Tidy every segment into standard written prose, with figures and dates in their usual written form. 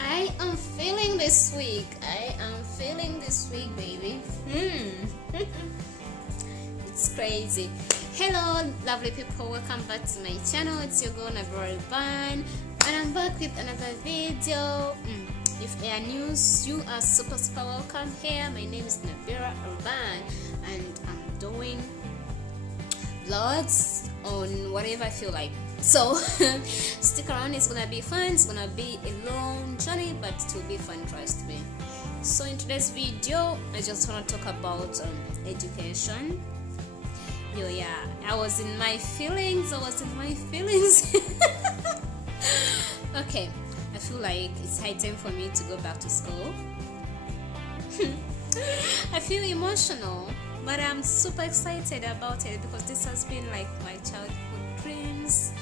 I am feeling this week. Baby. It's crazy. Hello, lovely people. Welcome back to my channel. It's your girl Nabira Urban, and I'm back with another video. If you are new, you are super welcome here. My name is Nabira Urban, and I'm doing vlogs on whatever I feel like. So stick around, it's gonna be fun. It's gonna be a long journey, but it will be fun, trust me. So in today's video, I just want to talk about education. Yeah, I was in my feelings. Okay, I feel like it's high time for me to go back to school. I feel emotional, but I'm super excited about it because this has been like my childhood dreams,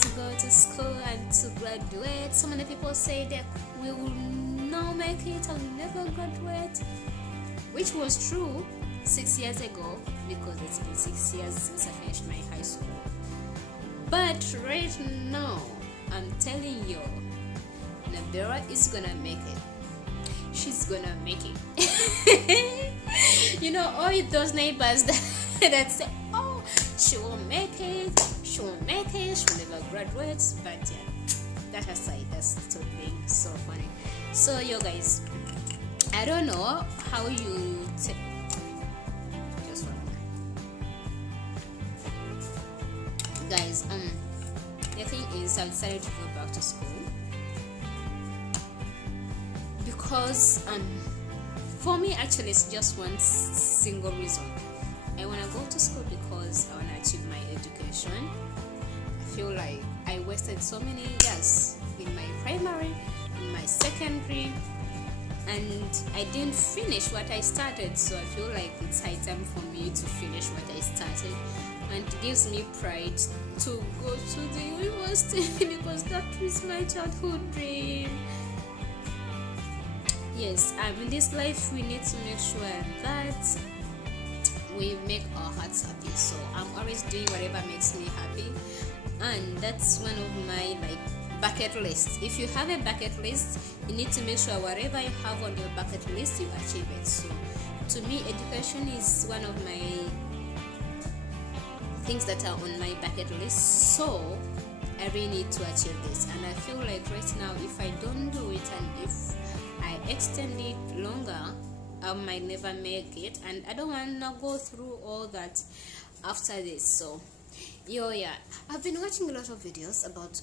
to go to school and to graduate. So many people say that we will not make it and never graduate, which was true 6 years ago, because it's been 6 years since I finished my high school. But right now, I'm telling you, Nabira is gonna make it. She's gonna make it. You know, all those neighbors that say, oh, she will make it, she will never graduate. But yeah, that aside, that's totally so funny. So you guys, I don't know how you just one guys, the thing is, I decided to go back to school because for me actually it's just one single reason. I want to go to school because I want to achieve my education. I feel like I wasted so many years in my primary, in my secondary, and I didn't finish what I started. So I feel like it's high time for me to finish what I started, and it gives me pride to go to the university because that is my childhood dream. Yes, in this life we need to make sure that we make our hearts happy. So I'm always doing whatever makes me happy, and that's one of my bucket list. If you have a bucket list, you need to make sure whatever you have on your bucket list, you achieve it. So to me, education is one of my things that are on my bucket list. So I really need to achieve this, and I feel like right now, if I don't do it and if I extend it longer, I might never make it, and I don't want to go through all that after this. So yeah, I've been watching a lot of videos about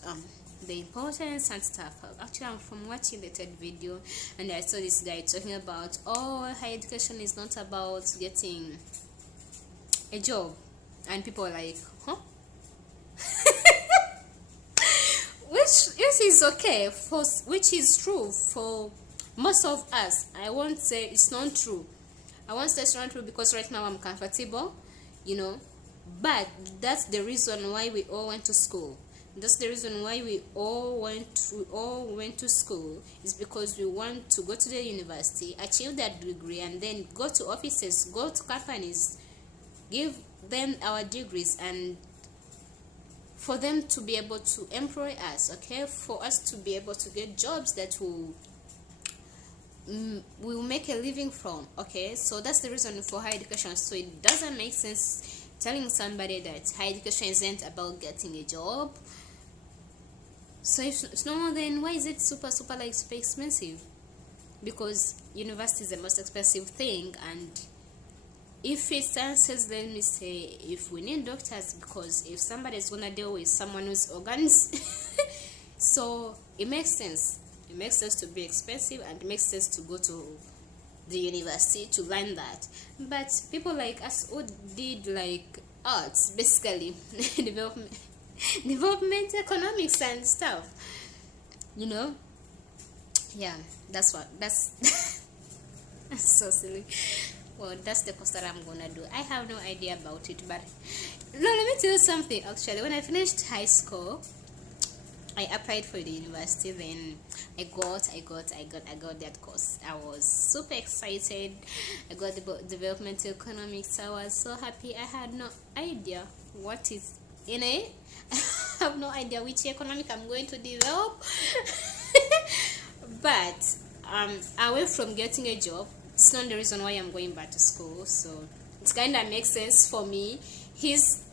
the importance and stuff. Actually, I'm from watching the third video, and I saw this guy talking about, oh, higher education is not about getting a job, and people are like, huh? which is okay, for which is true for most of us. I won't say it's not true. I won't say it's not true because right now I'm comfortable, you know. But that's the reason why we all went to school. That's the reason why we all went to school, is because we want to go to the university, achieve that degree, and then go to offices, go to companies, give them our degrees, and for them to be able to employ us, okay, for us to be able to get jobs that will make a living from, okay. So that's the reason for higher education. So it doesn't make sense telling somebody that higher education isn't about getting a job. So if it's not, then why is it super expensive? Because university is the most expensive thing. And if it says, let me say, if we need doctors, because if somebody is gonna deal with someone whose organs so it makes sense. It makes sense to be expensive, and it makes sense to go to the university to learn that. But people like us who did like arts, basically, development economics and stuff, you know, yeah, that's that's so silly. Well, that's the course that I'm gonna do. I have no idea about it, but no, let me tell you something. Actually, when I finished high school, I applied for the university. Then I got that course. I was super excited. I got the development economics. I was so happy. I had no idea what is in it. I have no idea which economic I'm going to develop. But away from getting a job, it's not the reason why I'm going back to school. So it kind of makes sense for me. His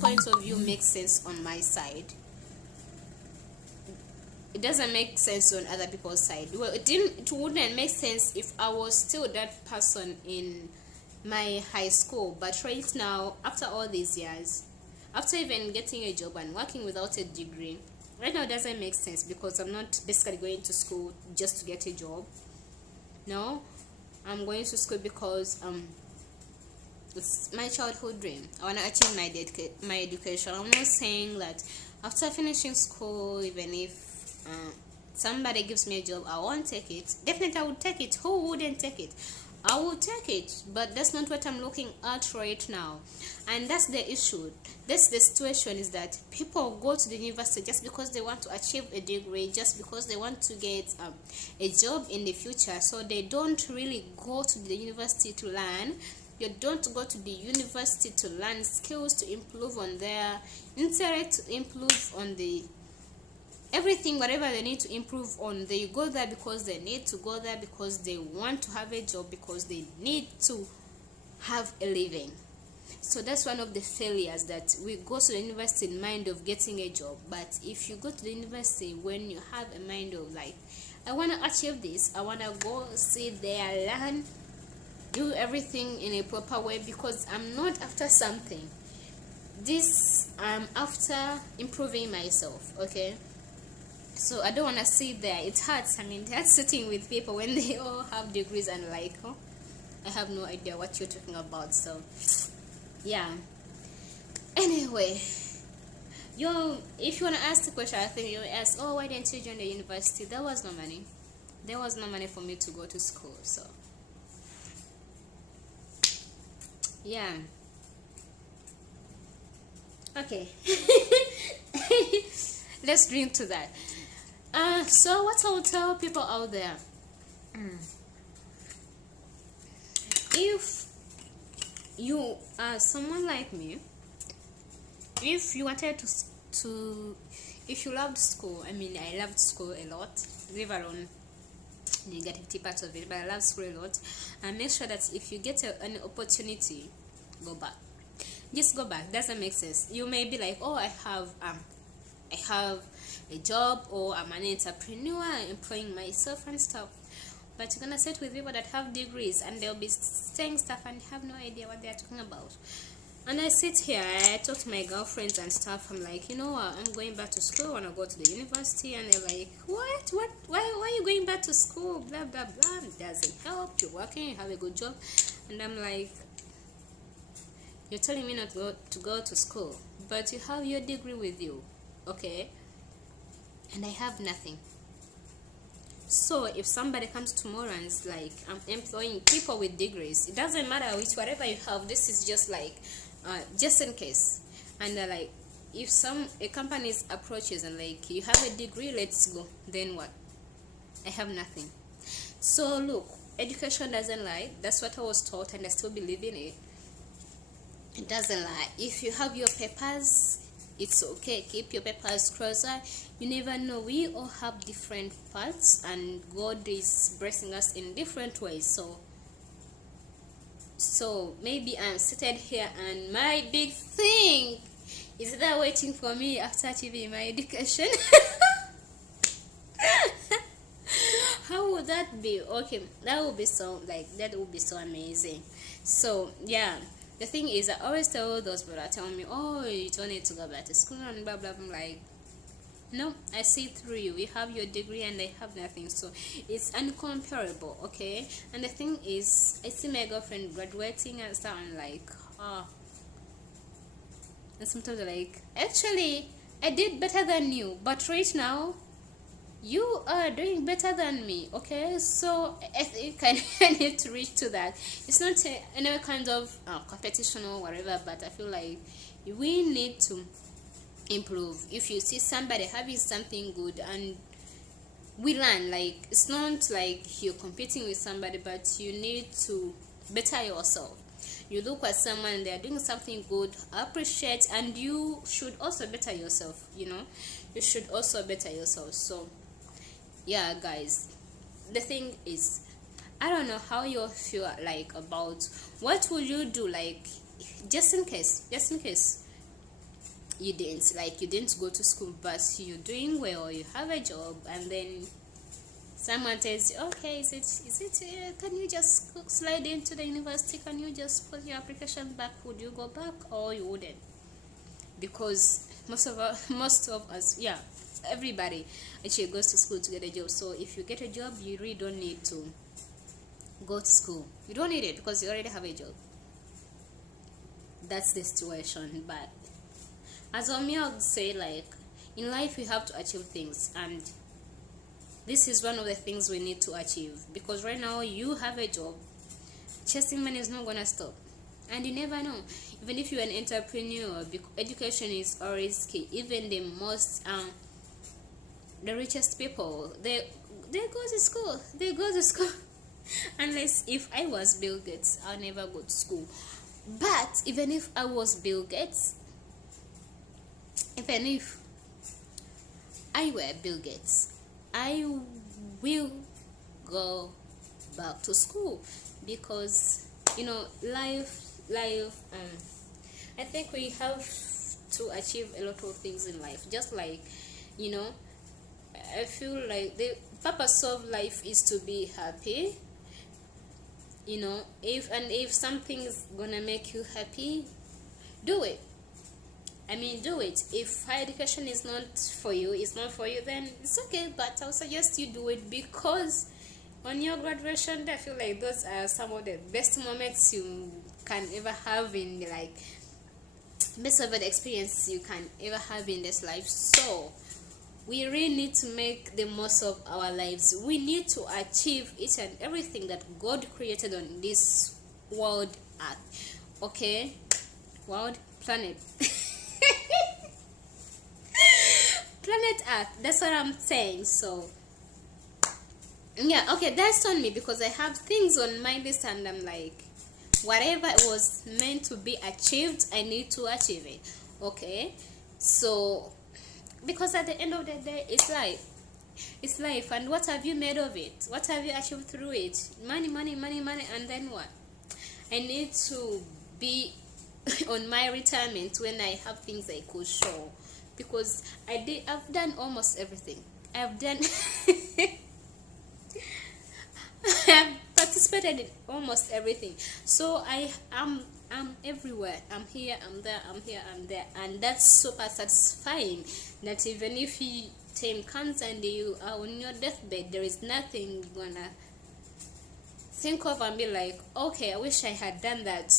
point of view makes sense on my side. It doesn't make sense on other people's side. Well, it wouldn't make sense if I was still that person in my high school. But right now, after all these years, after even getting a job and working without a degree, right now it doesn't make sense, because I'm not basically going to school just to get a job. No, I'm going to school because it's my childhood dream. I want to achieve my education. I'm not saying that after finishing school, even if somebody gives me a job, I won't take it. Definitely I would take it. Who wouldn't take it? I will take it, but that's not what I'm looking at right now. And that's the issue. That's the situation, is that people go to the university just because they want to achieve a degree, just because they want to get a job in the future. So they don't really go to the university to learn. You don't go to the university to learn skills, to improve on their intellect, to improve on the everything, whatever they need to improve on. They go there because they need to go there, because they want to have a job, because they need to have a living. So that's one of the failures, that we go to the university in mind of getting a job. But if you go to the university when you have a mind of like, I want to achieve this, I want to go sit there, learn, do everything in a proper way, because I'm not after something. This I'm after improving myself, okay? So I don't want to sit there. It hurts. I mean, it hurts sitting with people when they all have degrees and like, oh, I have no idea what you're talking about. So yeah, anyway, if you want to ask the question, I think you ask, oh, why didn't you join the university? There was no money. There was no money for me to go to school. So yeah, okay. Let's drink to that. So what I will tell people out there, if you are someone like me, if you wanted to if you loved school, I mean, I loved school a lot, leave alone negativity part of it, but I love school a lot. And make sure that if you get an opportunity, go back. Just go back. Doesn't make sense. You may be like, oh, I have a job, or I'm an entrepreneur, employing myself and stuff. But you're gonna sit with people that have degrees, and they'll be saying stuff and you have no idea what they're talking about. And I sit here, I talk to my girlfriends and stuff. I'm like, you know what, I'm going back to school, I wanna go to the university. And they're like, what? Why are you going back to school? Blah blah blah. It doesn't help. You're working, you have a good job. And I'm like, you're telling me not to go to school, but you have your degree with you, okay? And I have nothing. So if somebody comes tomorrow and is like, I'm employing people with degrees, it doesn't matter whatever you have. This is just like, just in case. And like, if a company approaches and like, you have a degree, let's go. Then what? I have nothing. So look, education doesn't lie. That's what I was taught, and I still believe in it. It doesn't lie. If you have your papers, it's okay. Keep your papers closer. You never know. We all have different paths, and God is blessing us in different ways. So maybe I'm seated here, and my big thing is there waiting for me after achieving my education. How would that be? Okay, that would be so amazing. So yeah. The thing is, I always tell those people that tell me, oh, you don't need to go back to school and blah blah blah. I'm like, no, I see through you. You have your degree and I have nothing, so it's uncomparable, okay? And the thing is, I see my girlfriend graduating and stuff. I'm like, oh. And sometimes I'm like, actually, I did better than you, but right now, you are doing better than me, okay? So I think I need to reach to that. It's not any kind of competition or whatever, but I feel like we need to improve. If you see somebody having something good, and we learn, like, it's not like you're competing with somebody, but you need to better yourself. You look at someone and they're doing something good, appreciate, and you should also better yourself. You should also better yourself. So yeah, guys, the thing is, I don't know how you feel like about what would you do, like, just in case you didn't go to school, but you're doing well, you have a job, and then someone tells you, okay, is it can you just slide into the university, can you just put your application back? Would you go back, or you wouldn't? Because most of us, yeah, everybody actually goes to school to get a job. So if you get a job, you really don't need to go to school. You don't need it because you already have a job. That's the situation. But as Omia would say, like, in life we have to achieve things, and this is one of the things we need to achieve, because right now you have a job. Chasing money is not gonna stop, and you never know. Even if you're an entrepreneur, education is always key. Even the most the richest people, they go to school. Unless if I was Bill Gates, I'll never go to school. But even if I was Bill Gates, even if I were Bill Gates, I will go back to school, because life I think we have to achieve a lot of things in life. Just like, I feel like the purpose of life is to be happy. If something's gonna make you happy, do it. Do it. If higher education is not for you, then it's okay, but I'll suggest you do it, because on your graduation day, I feel like those are some of the best moments you can ever have in, like, best of the experience you can ever have in this life. So we really need to make the most of our lives. We need to achieve each and everything that God created on this world earth. Okay? World, planet. Planet Earth. That's what I'm saying. So yeah, okay, that's on me, because I have things on my list, and I'm like, whatever was meant to be achieved, I need to achieve it. Okay? So because at the end of the day, it's life, and what have you made of it? What have you achieved through it? Money, and then what? I need to be on my retirement when I have things I could show, because I've done almost everything. I've done I've participated in almost everything. So I'm everywhere. I'm here, I'm there, I'm there, and that's super satisfying. That even if time comes and you are on your deathbed, there is nothing you're gonna think of and be like, okay, I wish I had done that.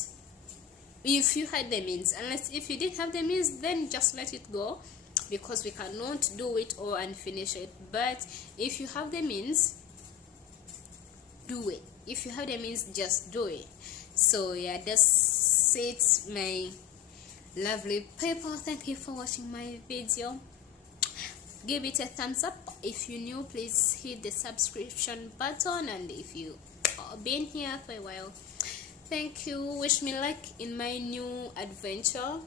If you had the means, unless if you didn't have the means, then just let it go, because we cannot do it all and finish it. But if you have the means, do it. If you have the means, just do it. So yeah, that's it, my lovely people. Thank you for watching my video. Give it a thumbs up. If you're new, please hit the subscription button, and if you have been here for a while, thank you. Wish me luck in my new adventure.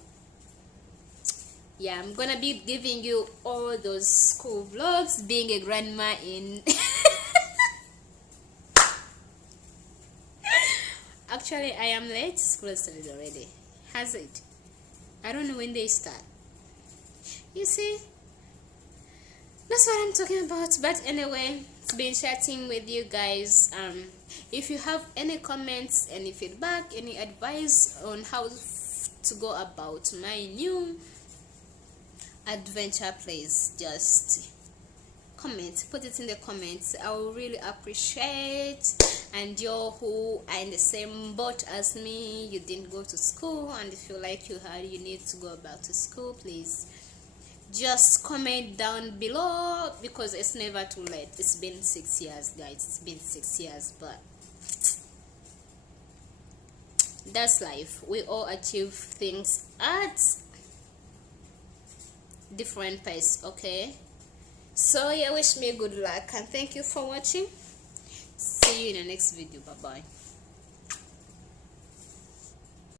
Yeah, I'm gonna be giving you all those school vlogs, being a grandma in actually, I am late. School started already. Has it? I don't know when they start. You see, that's what I'm talking about. But anyway, it's been chatting with you guys. If you have any comments, any feedback, any advice on how to go about my new adventure, please just comment, put it in the comments. I will really appreciate. And you who are in the same boat as me, you didn't go to school, and if you like you need to go back to school, please just comment down below, because it's never too late. It's been 6 years, guys. It's been 6 years, but that's life. We all achieve things at different pace. Okay, so yeah, wish me good luck, and thank you for watching. See you in the next video. Bye bye.